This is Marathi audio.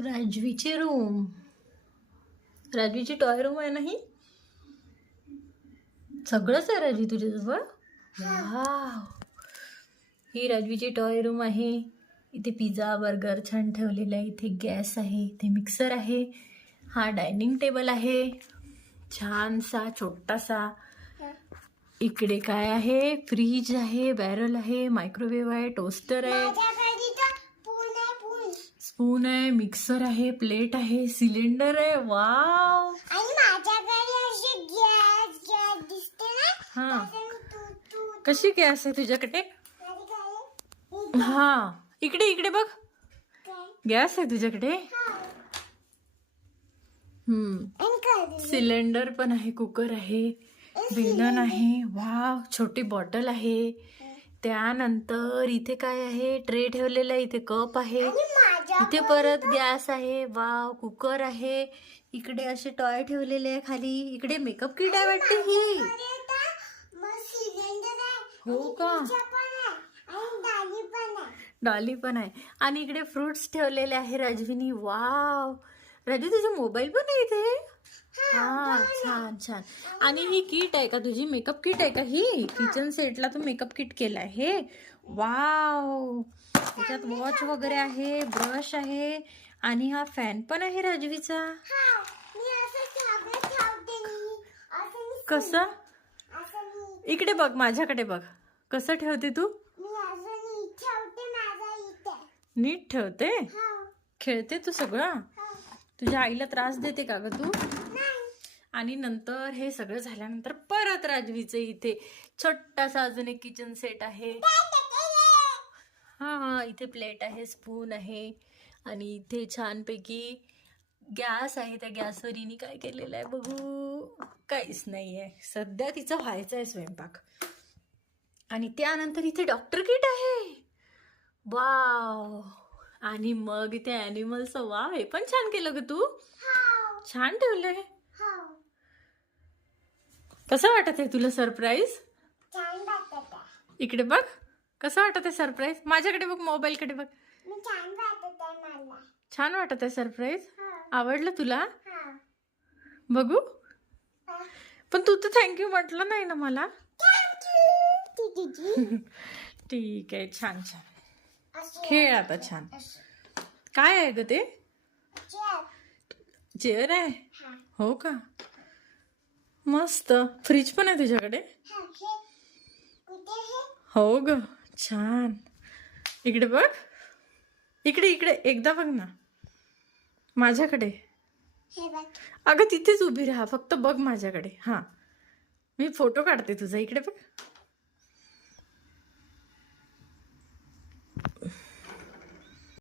राजवीची रूम, राजवीची टॉय रूम आहे ना ही. सगळंच आहे राजवी तुझ्याजवळ. वाव, ही राजवीची टॉय रूम आहे. इथे पिझ्झा बर्गर छान ठेवलेला आहे. इथे गॅस आहे, इथे मिक्सर आहे. हा डायनिंग टेबल आहे छानसा छोटासा. इकडे काय आहे, फ्रीज आहे, बॅरल आहे, मायक्रोवेव्ह आहे, टोस्टर आहे, स्पून आहे, मिक्सर आहे, प्लेट आहे, सिलेंडर आहे. वाव, हा कशी गॅस आहे तुझ्याकडे. हा इकडे इकडे बघ, गॅस आहे तुझ्याकडे. सिलेंडर पण आहे, कुकर आहे, बेलन आहे. वाव, छोटी बॉटल आहे. त्यानंतर इथे काय आहे, ट्रे ठेवलेला आहे, इथे कप आहे, इथे परत गॅस आहे. वाव, कुकर आहे. इकडे असे टॉय ठेवलेले आहे खाली. इकडे मेकअप किट आहे वाटते ही. हो का, डॉली पण आहे. आणि इकडे फ्रुट्स ठेवलेले आहे राजवीनी. वाव, राजू तुझा मोबाईल पण आहे इथे. हा छान छान. आणि ही किट आहे का तुझी, मेकअप किट आहे का ही. किचन सेटला तू मेकअप किट केला आहे. वाव, त्याच्यात वॉच वगैरे आहे, ब्रश आहे आणि हा फॅन पण आहे राजवीचा. कसं, इकडे बघ, माझ्याकडे बघ, कसं ठेवते तू. नीट ठेवते, खेळते तू सगळं. तुझ्या आईला त्रास देते का ग तू. आणि नंतर हे सगळं झाल्यानंतर परत राजवीचं इथे छोटासा अजून एक किचन सेट आहे. हा, इथे प्लेट आहे, स्पून आहे आणि इथे छानपैकी गॅस आहे. त्या गॅसवर हिने काय केलेलं आहे बघू, काहीच नाही आहे सध्या. तिचं व्हायचं आहे स्वयंपाक. आणि त्यानंतर इथे डॉक्टर किट आहे. वाव, आणि मग इथे ॲनिमल्सचं. वाव, हे पण छान केलं ग तू, छान ठेवलंय. कसं वाटत आहे तुला सरप्राईज. इकडे बघ, कसं वाटत आहे सरप्राईज. माझ्याकडे बघ, मोबाईलकडे बघ. छान वाटत आहे सरप्राईज. आवडलं तुला. बघू, पण तू तर थँक्यू म्हटलं नाही ना मला. ठीक आहे, छान छान खेळ आता छान. काय आहे ग ते, चेअर आहे. हो का, मस्त. फ्रीज पण आहे तुझ्याकडे. हो ग, छान. इकडे बघ, इकडे इकडे एकदा बघ ना माझ्याकडे. अगं तिथेच उभी राहा, फक्त बघ माझ्याकडे. हा, मी फोटो काढते तुझा. इकडे बघ.